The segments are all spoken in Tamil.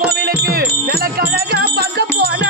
கோவிலுக்கு விளக்கழகா பார்க்க போன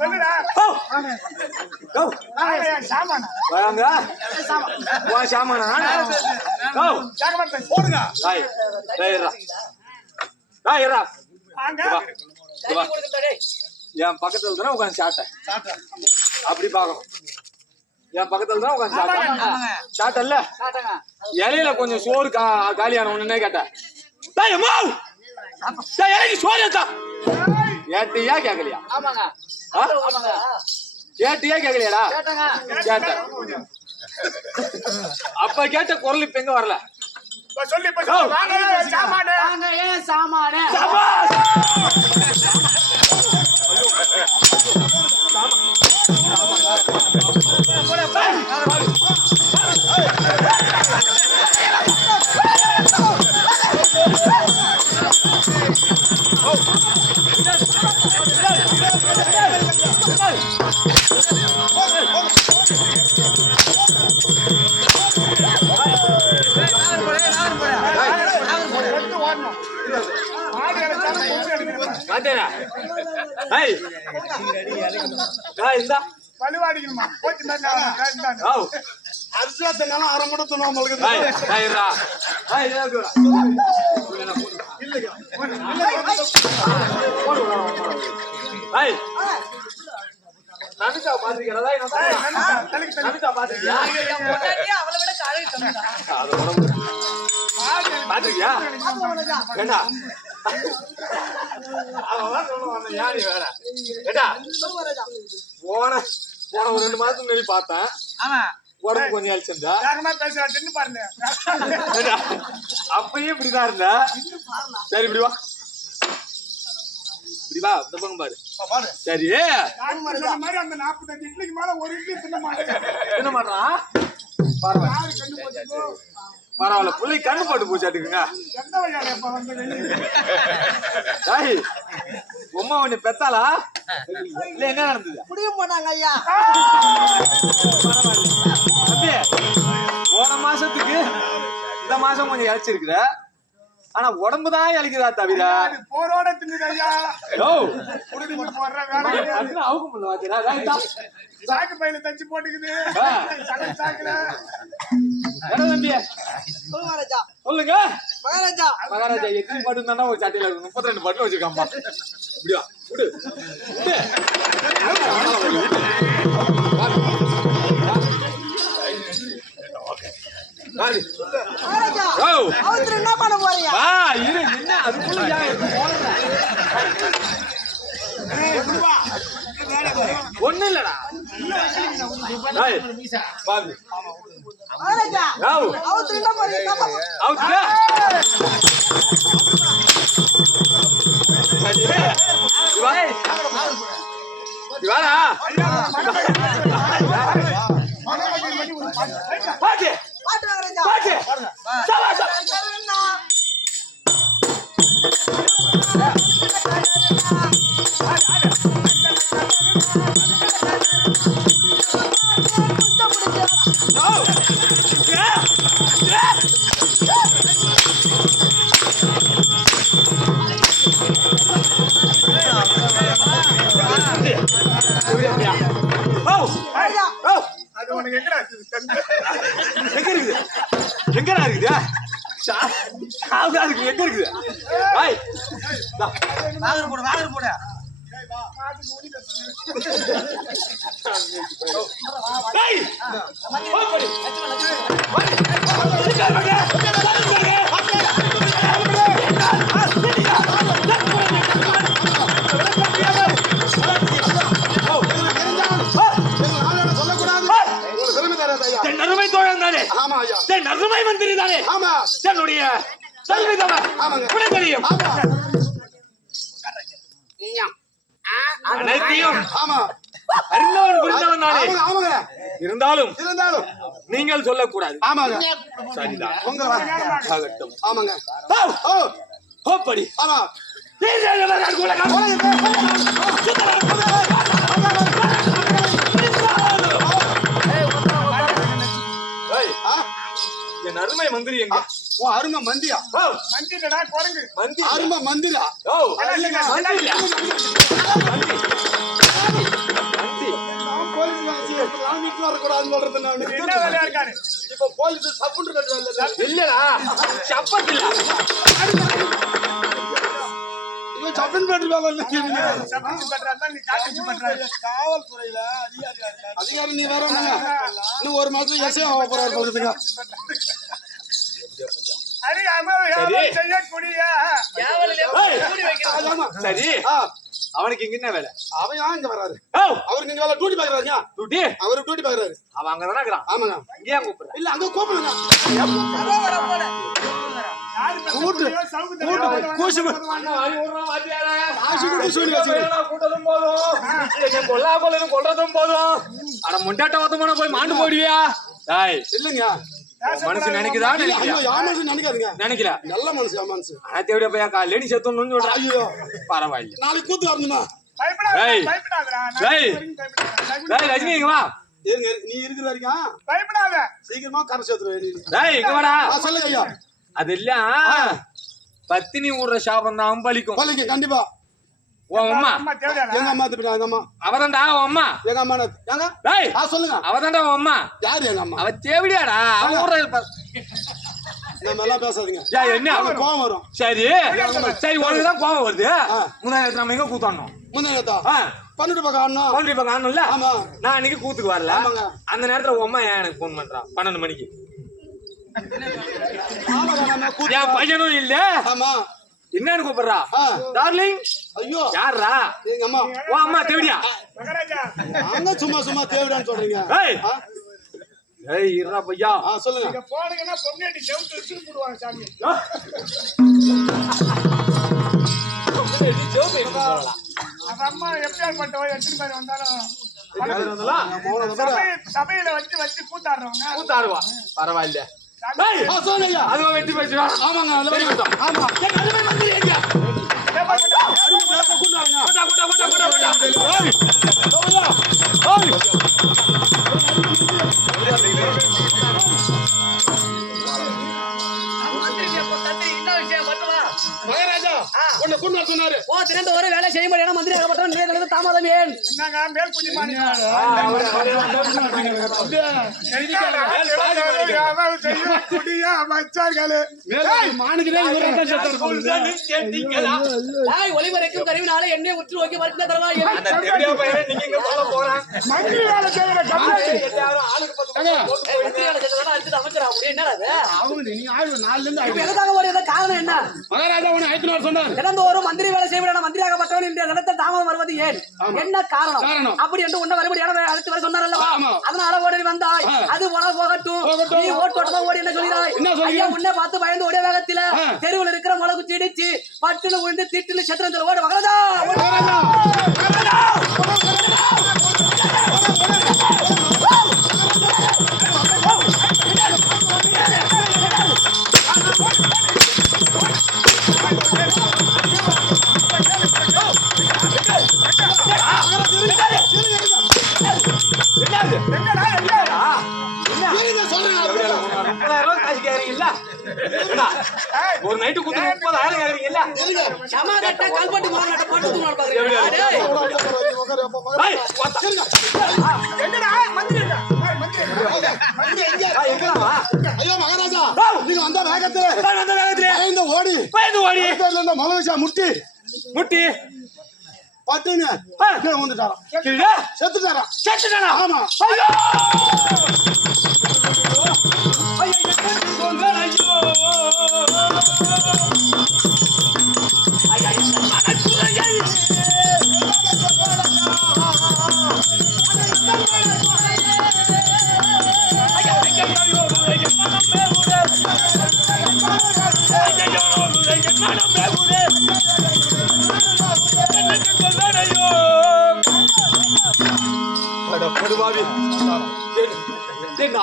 சொல்லுடா. சாமானா வாங்க வா சாமானா போடுங்க. என் பக்கத்துல தானே உட்காந்து சாப்பிட்டேன். அப்படி பாக்கணும். என் பக்கத்துல தான் உட்காந்து சாப்பிட்டேன். சாப்பிட்டல்ல இலையில கொஞ்சம் சோறு காலியான ஒண்ணுன்னே கேட்டேன். சோறு கேட்டியா கேட்கலையா? கேட்டியா கேட்கலையாடா? கேட்ட அப்ப கேட்ட குரல் இப்ப எங்க வரல. சொல்லி சாமானு பழுவாடிக்கணுமா? அரிசியாத்தனால அரை மூட்டை துணுவாங்க. நமிதா பாத்திருக்கா? பாத்திருக்கியா? ஏண்டா யாரு வேற ஏண்டா போன ஒரு 2 மாசத்துக்கு முன்னாடி பார்த்தேன். உடம்பு கொஞ்சம் அழிச்சிருந்தா பாருங்க. அப்பயும் இப்படிதான் இருந்த. சரி இப்படி வா இப்படி வா இந்த பக்கம் பாரு. சரி அந்த 45 இட்லிக்கு மேல ஒரு இட்லி தின்ன மாட்டான். பரவாயில்ல புள்ளை கண்ணு போட்டு போச்சாட்டுக்குங்க. உமா உன்னை பெத்தாளா இல்ல என்ன நடந்தது? முடியும் போனாங்க ஐயா. தம்பி போன மாசத்துக்கு இந்த மாசம் கொஞ்சம் இழைச்சிருக்கிற. ஆனா உடம்புதான் இழைக்குதா தவிர போரோட தின்னுது ஐயா. சாக்கு பையில தச்சு போட்டுக்குது. தம்பி சொல்லுங்க. மகாராஜா மகாராஜா எத்தனை பாட்டு தானே ஒரு சட்டையில 32 பாட்டு வச்சிருக்காம்பா. இப்படியா விடு என்ன பண்ண போறீங்க? என்ன அதுக்குள்ள ஒண்ணு இல்லடா. பாட்டு பாட்டு எங்கடா இருக்குது? எங்க இருக்குது? நறுமை தோழன் தானே? நறுமை மந்திரி தானே? என்னுடைய தெரியும் அனைத்தையும் அறிந்தவன் புரிந்தவன் தானே. இருந்தாலும் நீங்கள் சொல்லக்கூடாது. சரிதான். படி என் அருமை மந்திரி எங்க? அருமை மந்தியா? மந்திரடா குரங்கு. மந்தி அருமை மந்திரா? மந்திரி வரக்கூடாதுன்னு சொல்றது நான். என்ன வேலையா இருக்காரு? இப்ப போலீஸ் சப்புண்டு கட்டுறாங்க. இல்லடா சப்பத் இல்ல இவன் சப்புண்டு கட்டுறாங்க. சப்பாத்தி பண்றாருன்னா நீ காட்டுச்சு பண்றாரு. காவல்துறையில அதிகாரி நீ வேற இன்னும் ஒரு மாசம் எஸ்ஐ ஆக போறாரு சொல்றதுங்க. அறியாம செய்யக்கூடிய சரி அவனுக்கு இங்க என்ன வேலை? அவன் ஏன் இங்க வராரு? அவருக்கு இங்க வேலை டியூட்டி பாக்குறாருங்க. டூட்டி அவரு டியூட்டி பாக்குறாரு. அவன் அங்கதானே இருக்கிறான். ஆமாங்க. இங்கே ஏன் கூப்பிடுற? இல்ல அங்க கூப்பிடுங்க. கூட்டதும் போதும் கொல்றதும் போதும். அட முண்டாட்ட ஒத்தமான போய் மாண்டு போடுவியா? இல்லங்க மனுஷன் நினைக்குதா? நினைக்காதுங்க. நினைக்கல நல்ல மனுஷன் மனுஷன். தேவையா பையா லேடி செத்தோம்னு சொல்றான். ஐயோ பரவாயில்ல. நாளைக்கு கூத்து வரணுமா? ரஜினி இங்க வா. நீ இருக்கிற வரைக்கும் பயப்படாத. சீக்கிரமா கரை சேர்த்துருவேன். இங்க வாடா. சொல்லுங்க ஐயா. அது இல்ல பத்தினி ஊடுற சாபம் தான் பலிக்கும். பலிக்கும் கண்டிப்பா. உன் அம்மா எங்க அம்மா திப்பிட்டா? எங்க அம்மா அவதான்டா உன் அம்மா. எங்க அம்மா எங்க? சொல்லுங்க. அவதான்டா உன் அம்மா. யாரு எங்க அம்மா? அவ தேவடியாடா. அவ ஊடுற நம்ம எல்லாம் பேசாதீங்க. என்ன கோவம் வரும். சரி சரி உனக்குதான் கோவம் வருது. முன்னாடி நம்ம எங்க கூத்தாடணும்? முன்னாடி பண்ணிட்டு பக்கம் ஆடணும். பன்னெண்டு பக்கம் ஆடணும்ல. ஆமா. நான் அன்னைக்கு கூத்துக்கு வரல. ஆமாங்க. அந்த நேரத்துல உன் அம்மா ஏன் எனக்கு போன் பண்றான் 12 மணிக்கு? என் பையனும் இல்ல. ஆமா. என்னன்னு கூப்பிடுறா? டார்லிங். ஐயோ யாரா? எங்க அம்மா. உன் அம்மா தேவடியா? அங்க சும்மா சும்மா தேவடான்னு சொல்றீங்க. ஏய் இருடா பையா. சொல்லுங்க. நீங்க போனீங்கன்னா பொங்கேட்டி செவுத்து எடுத்து போடுவாங்க சாமி. அம்மா எப்படியாப்பட்டவ எத்தனை பேர் வந்தாலும் சபையில வச்சு கூத்தாடுறவங்க. பரவாயில்ல. சொல்லுங்க. அதுவா வெட்டி பேசுவா. ஆமாங்க. ஆமா. மகாராஜா உன்னை கூண்டு சொன்னாரு. திறந்த ஒரு வேலை செய்ய முடியாது. மந்திரி ஆகப்பட்டவன் நேரத்துல தாமதம் ஏன்? என்னங்க மேல் குஞ்சுமானி ஒளிவரைக்கும் கருவினால என்னை உற்று நோக்கி மறுக்கிற தரவா காரணம் என்ன? தினந்தோறும் மந்திரி வேலை செய்ய மந்திரியாகப்பட்டவன் இந்த நிலத்தை தாமதம் வருவது ஏன்? என்ன காரணம்? அப்படி என்று உன்ன வரும்படியான அழைத்து வர சொன்னார் அல்லவா? அதனால ஓடி வந்தாய். அது போகட்டும். நீ ஓட்டோட்டமா ஓடி என்ன சொல்லிடாய்? ஐயா உன்னை பார்த்து பயந்து ஓடிய வேகத்தில தெருவில் இருக்கிற முளகு இடிச்சு பட்டுன்னு விழுந்து திட்டுன்னு சத்திரத்தில் ஓட வகரதா. ஒரு நைட்டு கூத்து 30,000 கேக்குறீங்கல்ல? சமாதட்ட கல்பட்டு மாநாட்ட போட்டு தூணால் பாக்குறீங்க. ஐயோ மகாராஜா நீங்க வந்த வேகத்துல ஓடி மலவிஷா முட்டி பட்டுன்னு வந்துட்டாராம். செத்துட்டாரா? ஆமா.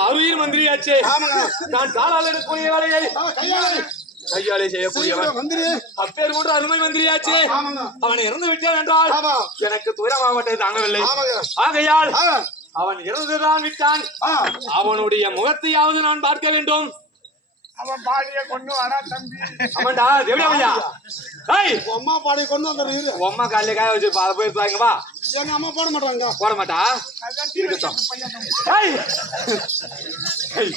அருகில் மந்திரியாச்சே. நான் காலால் எடுக்கக்கூடிய வேலையை கையாலே செய்யக்கூடியவன். அப்பேர் போன்ற அருமை மந்திரியாச்சே. அவனை இறந்து விட்டான் என்றால் எனக்கு துயரமாவட்டை தாங்கவில்லை. ஆகையால் அவன் இறந்துதான் விட்டான். அவனுடைய முகத்தையாவது நான் பார்க்க வேண்டும். அவன் பாடிய கொண்டு வாடா தம்பி. ஆமாண்டா எப்படி ஐயா ஏய் உன் அம்மா பாடி கொண்டு வந்துடுறீரு. உன் அம்மா காலையில காய வச்சு அதை போய் எடுத்துவாங்க வா. எங்க அம்மா போட மாட்டாங்க. போட மாட்டா அதான் இருக்கட்டும். பையன் தம்பி. ஏய் ஏய்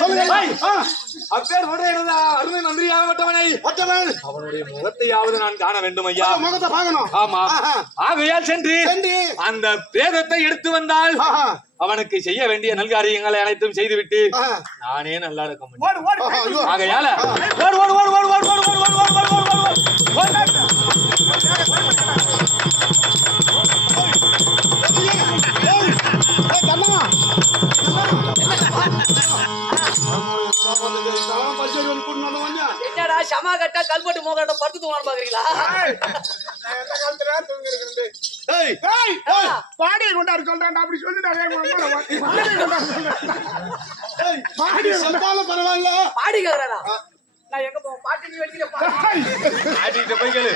சொல்லுங்க. அப்பேர் உடைய அருமை மந்திரியாக விட்டவனை ஒட்டவன் அவனுடைய முகத்தையாவது நான் காண வேண்டும் ஐயா. முகத்தை பார்க்கணும். ஆமா ஆகையால் சென்று சென்று அந்த பிரேதத்தை எடுத்து வந்தால் ஆஹா. அவனுக்கு செய்ய வேண்டிய நல்காரியங்களை அனைத்தும் செய்துவிட்டு ஆஹா. நானே நல்லா இருக்க முடியும். ஓடு ஓடு ஆஹா, ஐயோ. ஆகையால ஓடு ஓடு ஓடு ஓடு ஓடு ஓடு ஓடு ஓடு ஓடு ஓடு ஓடு ஓடு. கண்ணா என்னடா சமா கட்டா கல்பட்டு மோகட்ட படுத்து தூங்கலாம் பாக்குறீங்களா? ஏய், நான் எந்த காலத்துல தூங்கிருக்கேன். ஏய் ஏய், ஏய், பாடியை கொண்டாரு சொல்றான்டா, அப்படி சொல்லிட்டாரே உங்க அம்மாவை. பாடியை கொண்டாரு சொல்றான்டா. ஏய் பாடி சொன்னாலும் பரவாயில்ல. பாடி கேக்குறாரா? நான் எங்க போவோம்? பாட்டி நீ வெடிக்கிற பாடி. ஆடிட்டு போய் கேளு.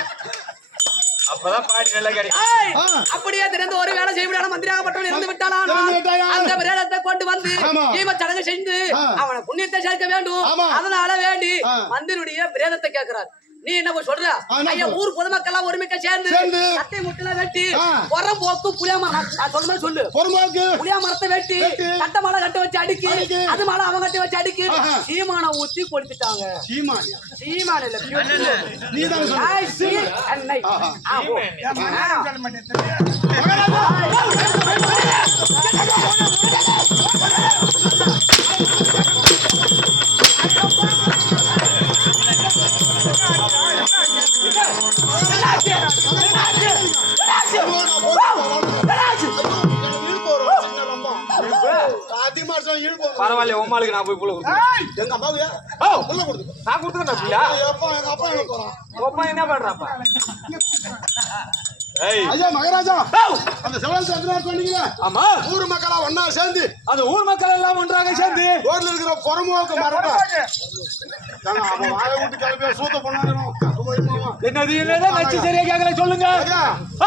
அப்பதான் பாடி நல்லா கிடைக்கும். ஏய், அப்படியே திறந்து ஒரு வேலை செய்ய முடியாத மந்திரியாகப்பட்டவன் இறந்து விட்டானா? இறந்து விட்டாயா? அந்த பிரேதத்தை கொண்டு வந்து ஆமா. ஈம சடங்கு செய்து அவனை புண்ணியத்தை சேர்க்க வேண்டும். ஆமா. அதனால வேண்டி ஆ. மந்திரியுடைய பிரேதத்தை கேட்கிறார். நீ என்ன சொல்ற? என்ன ஐயா ஊர் பொதுமக்கள் ஒருமிக்க சேர்ந்து சேர்ந்து கட்டை முட்டல வெட்டி ஆ. உரம் போக்கு புளியா மரம் நான் சொன்ன மாதிரி சொல்லு. பொறுமாக்கு புளியா மரத்தை வெட்டி கட்ட மாலை கட்ட வச்சு அடிக்கி அடிக்கி. அது மாலை அவன் கட்டி வச்சு அடிக்கி ஆஹா. சீமான ஊத்தி கொடுத்துட்டாங்க. சீமானியா சீமான இல்ல நீ தான் சொல்லு. ஐ சீ அன்னை. ஆஹா. ஆ போ. என் மகன் சொல்ல மாட்டேன். பரவாயில்ல உமாளுக்கு நான் போய் புள்ள கொடுத்தேன். எங்க அப்பாவுக்கு ஓ புள்ள கொடுத்து. நான் கொடுத்துட்டேன் பிள்ளையா. எங்க அப்பா எங்க போறான். அப்பா என்ன பண்றாப்பா? ஏய் ஐயா மகாராஜா ஓ அந்த செவல் சந்திரா சொன்னீங்க. ஆமா ஊர் மக்களா ஒண்ணா சேர்ந்து அந்த ஊர் மக்கள் எல்லாம் ஒன்றாக சேர்ந்து ரோட்ல இருக்கிற பொறமுக மரத்தை அவன் வாயை விட்டு கிளம்பியா சூத்த பண்ணாங்க. என்னது என்னது நச்சு சரியா கேட்கல சொல்லுங்க.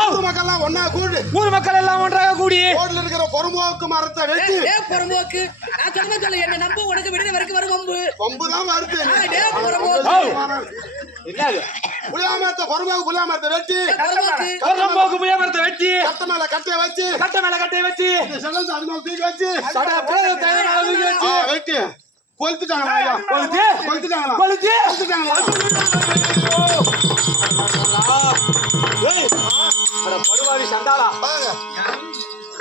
ஊர் மக்கள்லாம் ஒண்ணா கூடி ஊர் மக்கள் எல்லாம் ஒன்றாக கூடி ரோட்ல இருக்கிற பொறமுக மரத்தை வெட்டி டே பொறம்போக்கு நான் சொன்ன சொல்ல என்ன நம்ப உனக்கு விடுதலை வரைக்கும் வரும் வம்பு. பம்பு தான் வருது. டே பொறம்போக்கு என்னது புளியாமரத்தை பொறமுக புளியாமரத்தை வெட்டி பொறம்போக்கு போக்கு புளிய மரத்தை வெட்டி கட்ட மேல கட்டைய வச்சு கட்ட மேல கட்டையை வச்சு செவல் அது மேல தூக்கி வச்சு சட பிரேதத்தை மேல தூக்கி வச்சு வெட்டி கொளுத்துட்டாங்களா ஐயா கொளுத்தி கொளுத்துட்டாங்களா கொளுத்தி கொளுத்துட்டாங்களா ஏய் அட படுவாவி சண்டாளா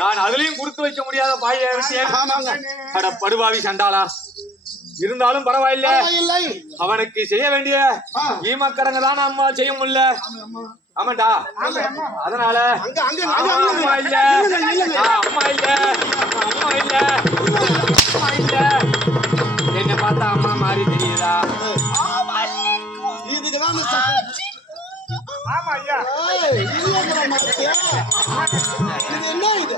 நான் அதுலயும் கொடுத்து வைக்க முடியாத பாய விஷயம். ஆமாங்க அட படுவாவி சண்டாளா இருந்தாலும் பரவாயில்ல. இல்லை அவனுக்கு செய்ய வேண்டிய ஈமக்கடங்க தான் அம்மா செய்ய முடியல. ஆமாண்டா அதனால அங்க அங்க அம்மா இல்ல அம்மா இல்ல அம்மா இல்ல அம்மா இல்ல என்ன பார்த்தா அம்மா மாதிரி தெரியுதா? இதுக்குதான் ஆமா ஐயா. இது என்ன இது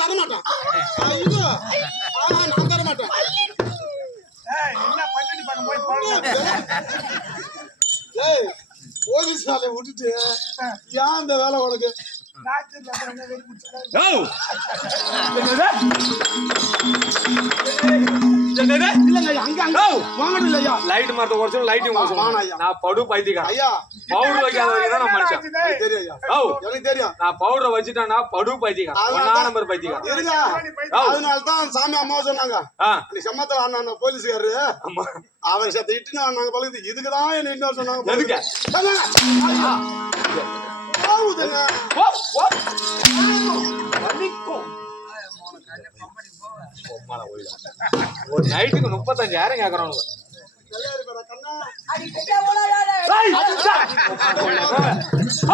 தரமாட்டான். ஐயோ நான் தரமாட்டேன். ஏய், என்ன பன்னெண்டு பக்கம் போய் போடுங்க. ஏய் போலீஸ் வேலையை விட்டுட்டு ஏன் அந்த வேலை உனக்கு? ராத்திரில அப்புறம் என்ன வெறி பிடிச்சதா? ஓ என்னது என்னது இல்லங்க அங்க அங்க வாங்கணும் இல்லையா? லைட் மரத்தை குறைச்சு லைட்டையும் வாங்க ஐயா. நான் படு பைத்தியக்காரன். ஐயா பவுடர் வைக்காத வரைக்கும் தான் நான் மனுஷன். ஆச்சுதே. தெரியும் ஐயா. ஓ எனக்கு தெரியும். நான் பவுடரை வச்சுட்டேன்னா படு பைத்தியக்காரன். ஒன்னா நம்பர் பைத்தியக்காரன். இருங்க அதனால தான் சாமி அம்மா சொன்னாங்க நீ சம்மத்துல ஆனா போலீஸ்காரரு ஆமா அவர் சத்த இட்டுன்னு ஆனாங்க பழகுது இதுக்குதான் என்ன இன்னொரு சொன்னாங்க. எதுக்கு? போகுதுங்க. ஓ ஓ வலிக்கும். பொம்மால ஓடிடா. ஒரு நைட்டுக்கு 35,000 கேக்குறானுங்க. நல்லா இருக்கடா கண்ணா. அடி கிட்ட ஓடாதே. ஏய்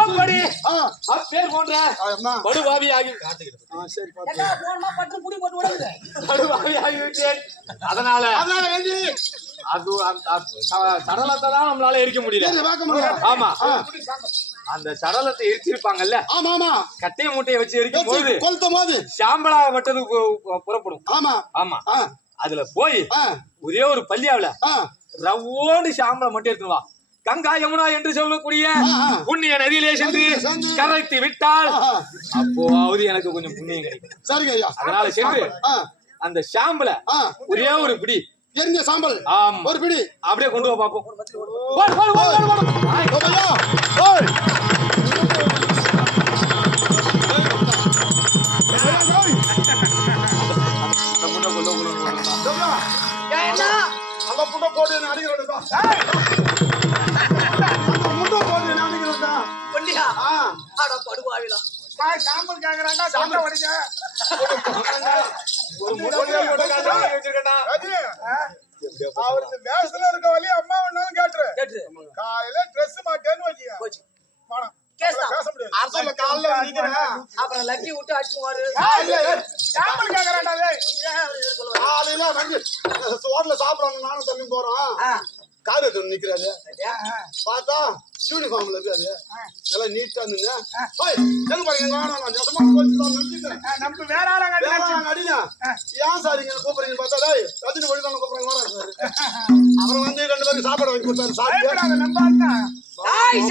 அப்படி ஆ அப்பேர் போன்ற அம்மா படுபாவி ஆகி காத்துக்கிட்டு சரி பாத்து. என்ன போறமா பட்டு புடி போட்டு ஓடுது. படுபாவி ஆகிவிட்டேன். அதனால அதனால வேண்டி அது சடலத்தை தான் நம்மளால எரிக்க முடியல. சரி பார்க்க முடியும். ஆமா அந்த சடலத்தை எரிச்சிருப்பாங்கல்ல ஆமா ஆமா கட்டைய மூட்டையை வச்சு எரிக்கும் போது கொளுத்தும் போது சாம்பலா வட்டது புறப்படும். ஆமா ஆமா ஆ அதுல போய் ஆ ஒரே ஒரு பள்ளியாவில ஆ ரவ்வோடு சாம்பலை மட்டும் எடுத்துன்னு வா. கங்கா யமுனா என்று சொல்லக்கூடிய புண்ணிய நதியிலே சென்று கரைத்து விட்டால் அப்போவாவது எனக்கு கொஞ்சம் புண்ணியம் கிடைக்கும். சரிங்க ஐயா. அதனால சென்று ஆ அந்த ஷாம்புல ஒரே ஒரு பிடி எரிஞ்ச சாம்பல் ஆமா ஒரு பிடி அப்படியே கொண்டு வா பாப்போம். அந்த புட்டை போட்டு அடிக்கிறோம் முட்டை போட்டு அடிக்கிறோம் பொன்னியா ஆட படுவாவிலா சாம்பல் கேக்குறாண்டா சாம்பல் வடிங்க ஒரு முட்டையை போட்டு காட்டி வச்சிருக்கேன்டா. அவர் இந்த வேஷத்துல இருக்க வழி அம்மா ஒண்ணும் கேட்டு காலையில Dress மாட்டேன்னு வச்சியா பணம் பேச முடியாது அரசல கால்ல நிக்கிறேன் அப்புறம் லக்கி விட்டு அடிச்சுவாரு சாம்பல் கேக்குறாண்டா டேய் காலையில வந்து ஹோட்டல்ல சாப்பிடுறாங்க நானும் தம்பி போறோம் கார் எடுத்து நிக்கிறாரு பார்த்தா யூனிஃபார்ம்ல இருக்காது எல்லாம் நீட்டா இருந்துங்க எங்க பாருங்க நான் நெசமா நிறுத்திட்டேன் நம்ம வேற ஆளாங்க அடினா ஏன் சார் இங்க கூப்பிடுறீங்க பார்த்தா டேய் ரஜினி வழி தான் கூப்பிடுறாங்க வராங்க அப்புறம் வந்து 2 பேருக்கு சாப்பாடு வாங்கி கொடுத்தாரு சாப்பிட்டு நம்ம அண்ணா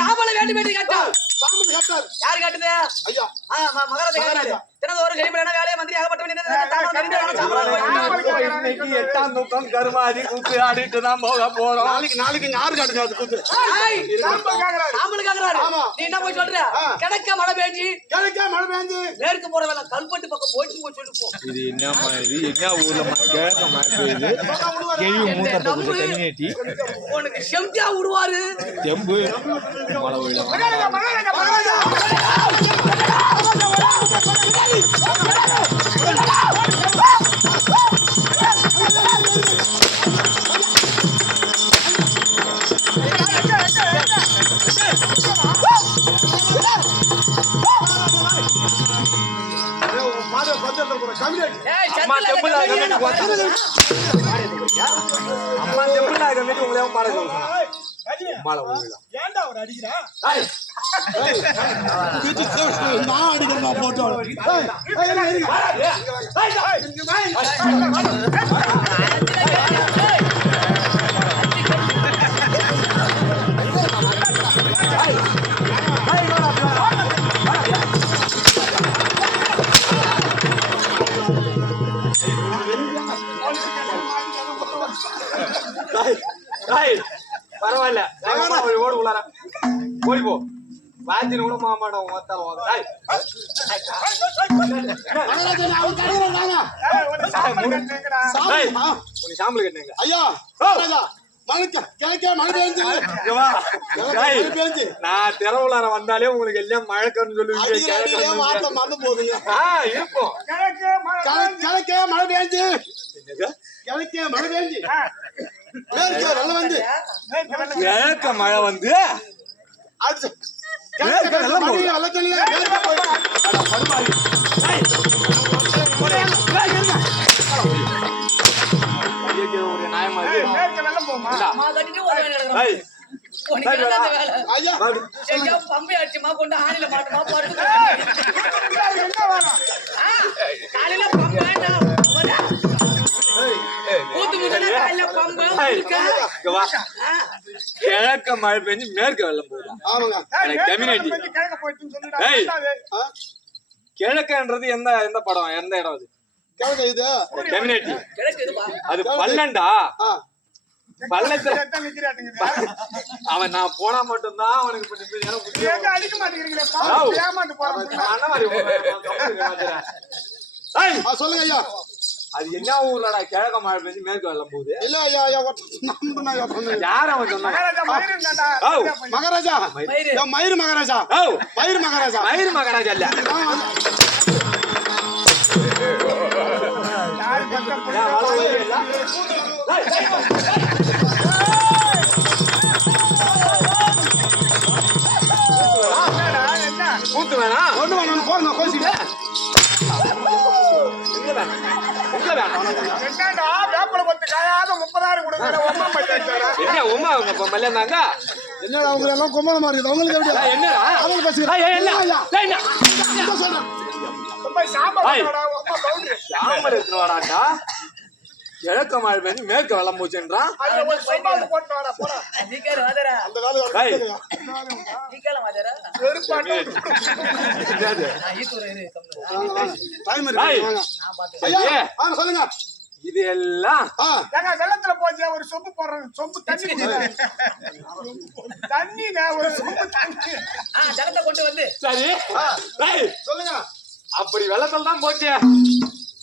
சாம்பல வேண்டும் என்று கேட்டா சாப்பிட்டு கேட்டார் யார் கேட்டது ஐயா மகாராஜா கேட்டாரு தினது ஒரு கைப்படான வேலையை மந்திரி ஆகப்பட்டவன் இன்னைக்கு 8ஆம் தூக்கம் கருமாதி கூத்து ஆடிட்டு தான் போக போறோம். நாளைக்கு யாரு காட்டுங்க அது கூத்து நீ என்ன போய் சொல்ற கிழக்க மழை பெஞ்சு மேற்கு போற வேலை கல்பட்டு பக்கம் போயிட்டு போய் சொல்லிட்டு போ. இது என்னமா இது என்ன ஊர்ல கிழக்க மாட்டேங்குது கேள்வி மூத்தத்தை கொஞ்சம் தண்ணி ஏற்றி உனக்கு செம்டியா விடுவாரு தெம்பு மழை விழ அம்மா தெம்புல உங்களே பாட மழை விழலாம். ஏன்டா அவர் அடிக்கிறா நான் அடிக்கிறேன் போட்டோ பரவாயில்ல ஓடு உள்ளார ஓடி போ வாஞ்சின கூட மாமாடம் ஓத்தாலும் சாம்பல் கட்டுங்க ஐயா நான் திறவுளார வந்தாலே உங்களுக்கு எல்லாம் மழைக்கன்னு சொல்லுவீங்க மறந்து போதுங்க இருக்கும் கிழக்கே மழை பெஞ்சு கிழக்கே மழை பெஞ்சு கிழக்க மழை வந்து ஒரு நியாயமா பம்பை அடிச்சுமா கொண்டு ஆணில மாட்டுமா போட்டு காலையில கிழக்க மழை பெஞ்சு மேற்கு வெள்ளம் போகுதா கிழக்கன்றது எந்த படம் எந்த இடம் அது அது பல்லண்டா பள்ளத்துல அவன் நான் போனா மட்டும்தான் அவனுக்கு அடிக்க மாட்டேங்கிறீங்களே சொல்லுங்க ஐயா அது என்ன ஊர்லடா கிழக்க மழை பெஞ்சு மேற்கு வெள்ளம் போகுது இல்ல ஐயா யார் அவன் சொன்னான் மகாராஜா மயிறு மகாராஜா மயிறு மகாராஜா மயிறு மகாராஜா இல்ல கூத்து வேணா ஒண்ணு வேணும் போங்க கோசிக்க என்னடா உங்க எல்லாம் கொம்பள மாதிரி இருக்குது உங்களுக்கு எப்படி என்னடா அவங்க பேசுறேன் சாம்பல் எடுத்துட்டு வாடாண்டா கிழக்க மழை பெஞ்சு மேற்க வெள்ளம் போச்சுன்றான். அதுல ஒரு சொம்பாவது போட்டு வாடா, போடா. அந்த வேலை டேய், வெறுப்பாட்டம். என்னது? டைம் டேய், இருக்கு சரி, சொல்லுங்க இது எல்லாம் ஏங்க, வெள்ளத்துல போச்சு ஒரு சொம்பு போடுறது, சொம்பு தண்ணி தண்ணிங்க, ஒரு சொம்பு தண்ணி. ஜலத்தை கொண்டு வந்து சரி. டேய், சொல்லுங்க அப்படி வெள்ளத்துல தான் போச்சு.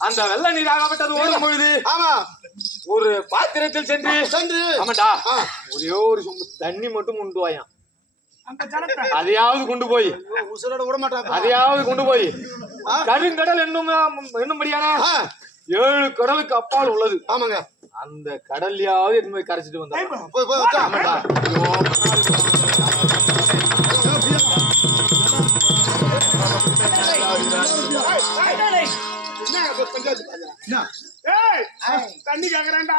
அந்த வெள்ள நீர் ஆகப்பட்டது ஓடும் பொழுது ஆமா ஒரு பாத்திரத்தில் சென்று சென்று ஆமாண்டா ஒரே ஒரு சொம்பு தண்ணி மட்டும் கொண்டு வாயாம். அந்த ஜலத்தை அதையாவது கொண்டு போய் உசுரோட விட மாட்டாங்க அதையாவது கொண்டு போய் கருங்கடல் என்னும்படியான 7 கடலுக்கு அப்பால் உள்ளது. ஆமாங்க அந்த கடல்லையாவது எடுத்து போய் கரைச்சிட்டு வந்தாங்க. போய் போய் உட்கார். ஆமாண்டா. ஏய், தண்ணி கேக்குறேன்டா.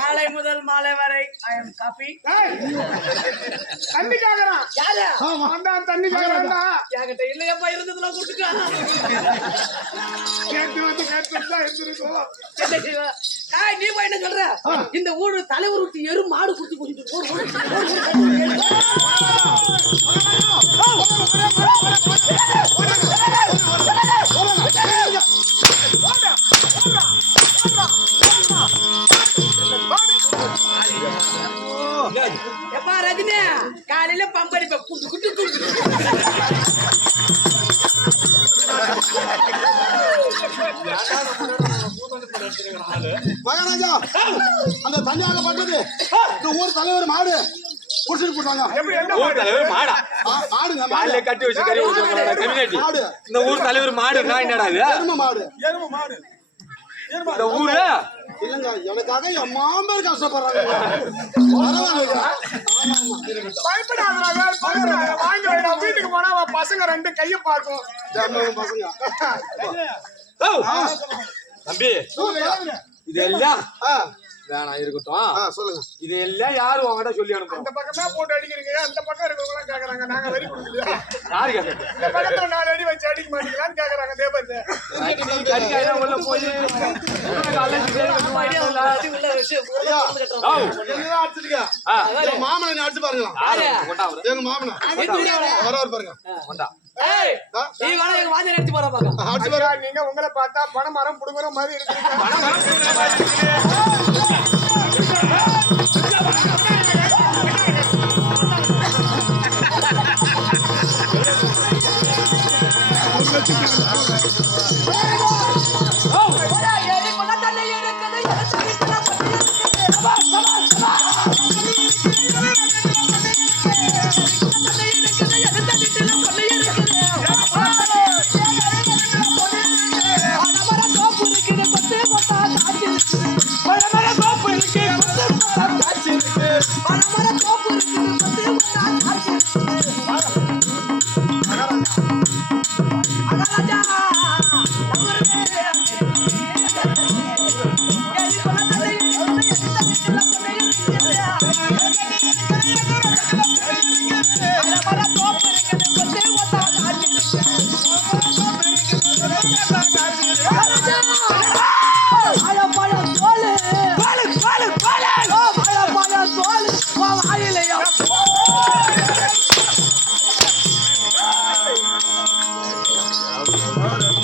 காலை முதல் மாலை வரை காபி ஏய், தண்ணி கேக்குறான். யாரு வந்தான், தண்ணி கேக்குறான்டா. என்கிட்ட இல்லையப்பா இருந்ததுல கொடுத்துட்டான் கேட்டு வந்து கேட்டு தான் எடுத்துருக்கோம். நீ போய் என்ன சொல்ற இந்த ஊரு தலைவர் விட்டு எரு மாடு குடிச்சு குடிச்சிட்டு எப்பா ரஜினி காலையில பம்படிப்ப குட்டு குட்டு குட்டு மகாராஜா அந்த தனியாக பட்டது இந்த ஊர் தலைவர் மாடு குடிச்சிட்டு போட்டாங்க எப்படி எந்த ஊர் தலைவர் மாடா மாடுங்க காலையில கட்டி வச்சு கறி வச்சுங்களோட கம்யூனிட்டி. மாடு இந்த ஊர் தலைவர் மாடுன்னா என்னடா இது? எருமை மாடு எருமை மாடு. இந்த ஊரு இல்லங்க எனக்காக என் மாமர் கஷ்டப்படுறாங்க பரவாயில்லைங்க. பயப்படாதடா, வேற பண்றாங்க. வாங்கி வைடா, வீட்டுக்கு போனா அவன் பசங்க 2 கைய பார்க்கும். ஜாமீன் பசங்க ஓ, தம்பி இதெல்லாம் ஆ வேணாம் இருக்கட்டும். சொல்லுங்க இது எல்லாம் யாரு உங்ககிட்ட சொல்லி அனுப்பும்? அந்த பக்கமா போட்டு அடிக்கிறீங்க, அந்த பக்கம் இருக்கவங்க எல்லாம் கேக்குறாங்க, நாங்க வெறி கொடுக்கலையா? யாரு கேட்கறது? இந்த பக்கத்துல 4 அடி வச்சு அடிக்க மாட்டீங்களான்னு கேக்குறாங்க. தேவத்தை கறிக்காயெல்லாம் உள்ள போய் என்னதான் அடிச்சிருக்க என் மாமனை அடிச்சு பாருங்க எங்க மாமனை வராரு பாருங்க ஏய் நீ வேணா எங்க வாஞ்சை அடிச்சு போற பாக்க அடிச்சு பாருங்க. நீங்க உங்களை பார்த்தா பனை மரம் புடுங்குற மாதிரி இருக்கீங்க. மரமர